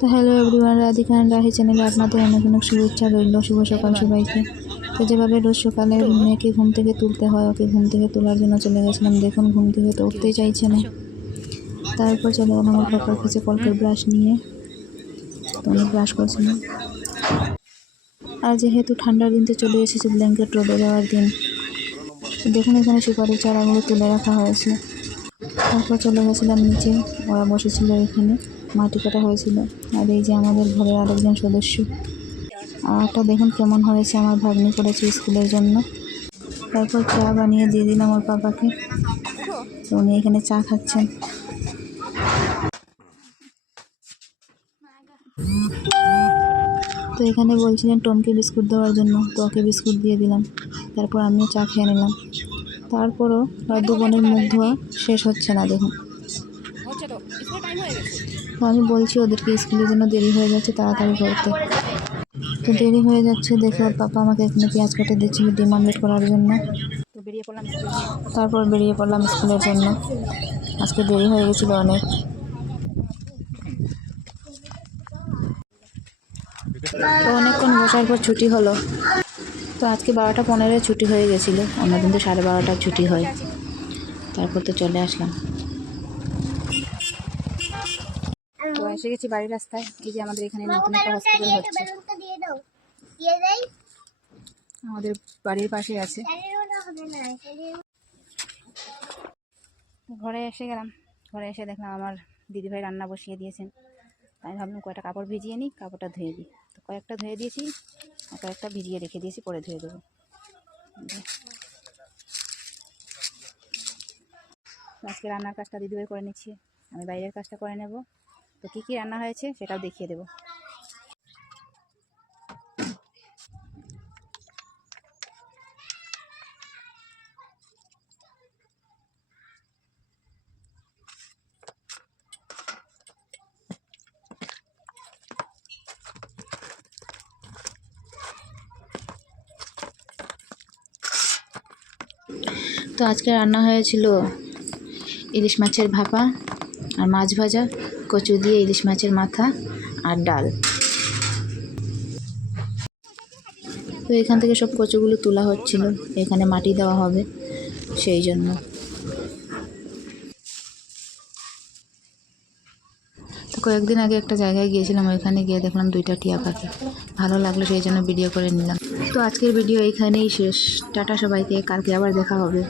তো hello everyone, Radhika and Rahi চ্যানেলে আপনাদের অনেক অনেক শুভেচ্ছা রইল। শুভ সকাল সবাইকে। তো যেভাবে রোজ সকালে মেয়েকে ঘুম থেকে তুলতে হয়, ওকে ঘুম থেকে তোলার জন্য চলে গেছিলাম। দেখুন ঘুম থেকে তো উঠতেই চাইছে না। তারপর চলে গেলাম আমার পাপার কাছে কলকের ব্রাশ নিয়ে। তো উনি ব্রাশ করছিলাম। আর যেহেতু ঠান্ডার দিন তো চলে এসেছে ব্ল্যাঙ্কেট রোদে দেওয়ার দিন। দেখুন এখানে সুপারির চারাগুলো তুলে রাখা হয়েছে। তারপর চলে গেছিলাম নিচে, ওরা বসেছিল এখানে, মাটি কাটা হয়েছিল। আর এই যে আমাদের ঘরের আরেকজন সদস্য। আরটা দেখুন কেমন হয়েছে, আমার ভাগ্নি করেছে স্কুলের জন্য। তারপর চা বানিয়ে দিয়ে দিলাম ওর পাপাকে। তো উনি এখানে চা খাচ্ছেন। তো এখানে বলছিলেন টমকে বিস্কুট দেওয়ার জন্য, তো ওকে বিস্কুট দিয়ে দিলাম। তারপর আমিও চা খেয়ে নিলাম। তারপরও দু বোনের মুখ ধোয়া শেষ হচ্ছে না, দেখুন। তো আমি বলছি ওদেরকে স্কুলের জন্য দেরি হয়ে যাচ্ছে, তাড়াতাড়ি করতে। তো দেরি হয়ে যাচ্ছে দেখে ওর পাপা আমাকে এখানে পেঁয়াজ কেটে দিচ্ছিল ডিম অমলেট করার জন্য। তারপর বেরিয়ে পড়লাম স্কুলের জন্য। আজকে দেরি হয়ে গেছিলো অনেক। তো অনেকক্ষণ বসার পর ছুটি হলো। তো আজকে 12টা 15 ছুটি হয়ে গেছিলো, অন্যদিন তো 12:30 ছুটি হয়। তারপর তো চলে আসলাম। তো এসে গেছি বাড়ির রাস্তায়। এই যে আমাদের এখানে নতুন একটা হসপিটাল হচ্ছে, আমাদের বাড়ির পাশে আছে। ঘরে এসে গেলাম। ঘরে এসে দেখলাম আমার দিদিভাই রান্না বসিয়ে দিয়েছেন। আমি ভাবলাম কয়েকটা কাপড় ভিজিয়ে নিই, কাপড়টা ধুয়ে দিই। তো কয়েকটা ধুয়ে দিয়েছি আর কয়েকটা ভিজিয়ে রেখে দিয়েছি, পরে ধুয়ে দেবো। আজকে রান্নার কাজটা দিদিভাই করে নিচ্ছি, আমি বাইরের কাজটা করে নেব। তো কী কী রান্না হয়েছে সেটাও দেখিয়ে দেবো। তো আজকে রান্না হয়েছিল ইলিশ মাছের ভাপা আর মাছ ভাজা, কচু দিয়ে ইলিশ মাছের মাথা আর ডাল। তো এখান থেকে সব কচুগুলো তোলা হচ্ছিল, এখানে মাটি দেওয়া হবে সেই জন্য। তো কয়েকদিন আগে একটা জায়গায় গিয়েছিলাম, ওইখানে গিয়ে দেখলাম 2টা টিয়া পাখি, ভালো লাগলো সেই জন্য ভিডিও করে নিলাম। তো আজকের ভিডিও এইখানেই শেষ। টাটা সবাইকে, কালকে আবার দেখা হবে।